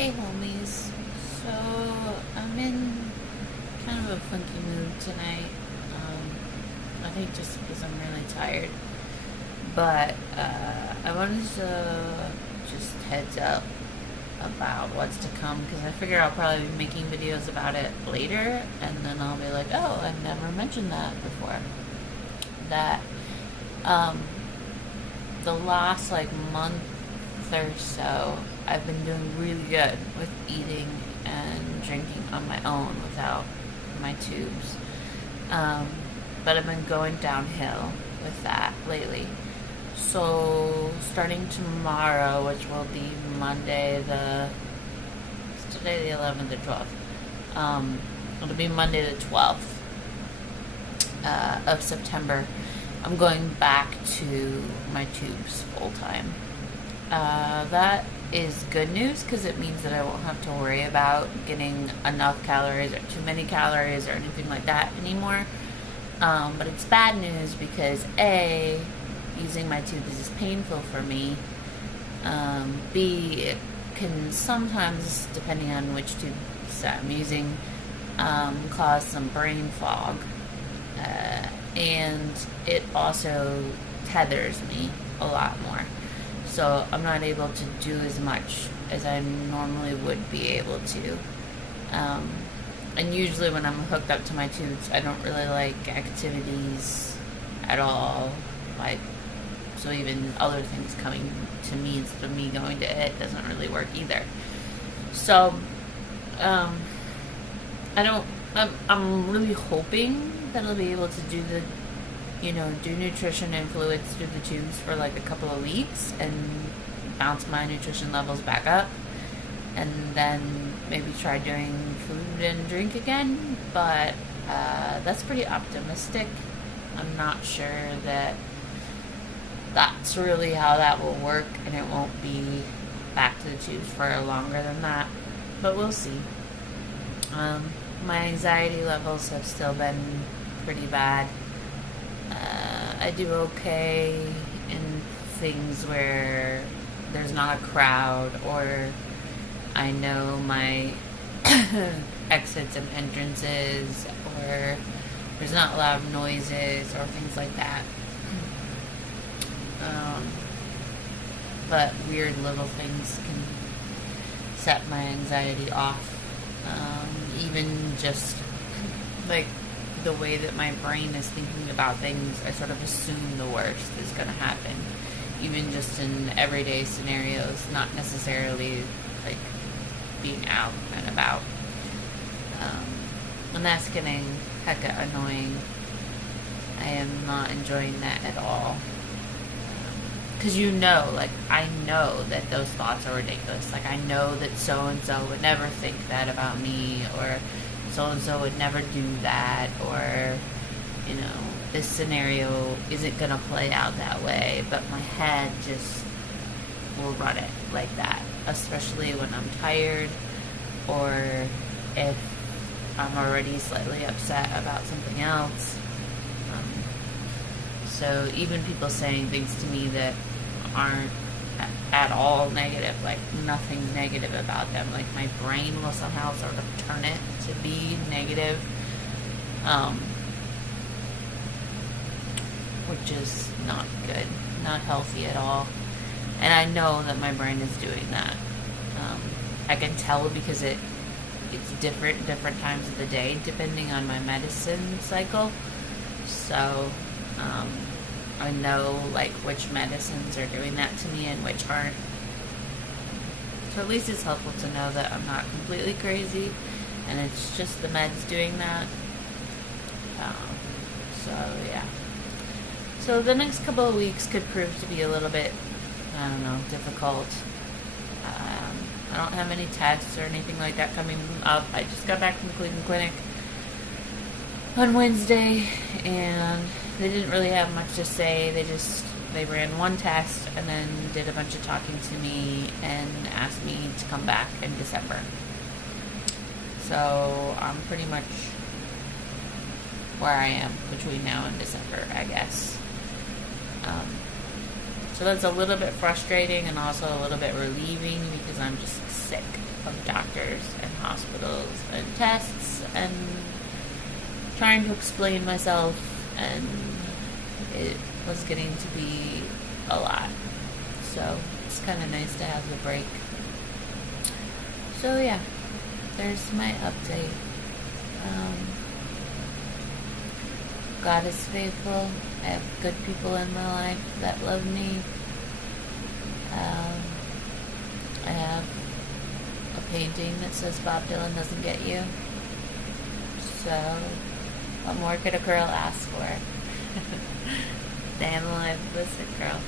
Hey homies. So I'm in kind of a funky mood tonight. I think just because I'm really tired. But I wanted to just heads up about what's to come because I figure I'll probably be making videos about it later, and then I'll be like, oh, I've never mentioned that before. That um, the last like month or so, I've been doing really good with eating and drinking on my own without my tubes. Um, but I've been going downhill with that lately. So starting tomorrow, which will be Monday it's today the 11th or 12th. It'll be Monday the 12th of September. I'm going back to my tubes full time. That is good news because it means that I won't have to worry about getting enough calories or too many calories or anything like that anymore. But it's bad news because A, using my tubes is painful for me. B, it can sometimes, depending on which tubes I'm using, cause some brain fog. And it also tethers me a lot more. So I'm not able to do as much as I normally would be able to. And usually when I'm hooked up to my tubes, I don't really like activities at all. Like, so even other things coming to me instead of me going to it doesn't really work either. So, I'm really hoping that I'll be able to do nutrition and fluids through the tubes for like a couple of weeks and bounce my nutrition levels back up, and then maybe try doing food and drink again. But that's pretty optimistic. I'm not sure that that's really how that will work, and it won't be back to the tubes for longer than that, but we'll see. My anxiety levels have still been pretty bad. I do okay in things where there's not a crowd, or I know my exits and entrances, or there's not loud noises or things like that. But weird little things can set my anxiety off. Even just like the way that my brain is thinking about things, I sort of assume the worst is going to happen. Even just in everyday scenarios, not necessarily like being out and about. And that's getting hecka annoying. I am not enjoying that at all. Because I know that those thoughts are ridiculous. Like, I know that so-and-so would never think that about me, or so-and-so would never do that, or, this scenario isn't going to play out that way, but my head just will run it like that, especially when I'm tired, or if I'm already slightly upset about something else. So even people saying things to me that aren't at all negative, like nothing's negative about them, like my brain will somehow sort of turn it to be negative, which is not good, not healthy at all. And I know that my brain is doing that. I can tell because it's different times of the day depending on my medicine cycle. So I know like which medicines are doing that to me and which aren't. So at least it's helpful to know that I'm not completely crazy and it's just the meds doing that. So yeah. So the next couple of weeks could prove to be a little bit, difficult. I don't have any tests or anything like that coming up. I just got back from the Cleveland Clinic on Wednesday, and they didn't really have much to say. They ran one test and then did a bunch of talking to me and asked me to come back in December. So I'm pretty much where I am between now and December, I guess. So that's a little bit frustrating and also a little bit relieving because I'm just sick. of doctors and hospitals and tests and trying to explain myself, and it was getting to be a lot. So it's kind of nice to have the break. So yeah, there's my update. God is faithful. I have good people in my life that love me. I have a painting that says Bob Dylan doesn't get you. So, what more could a girl ask for? Staying alive, listen, girl.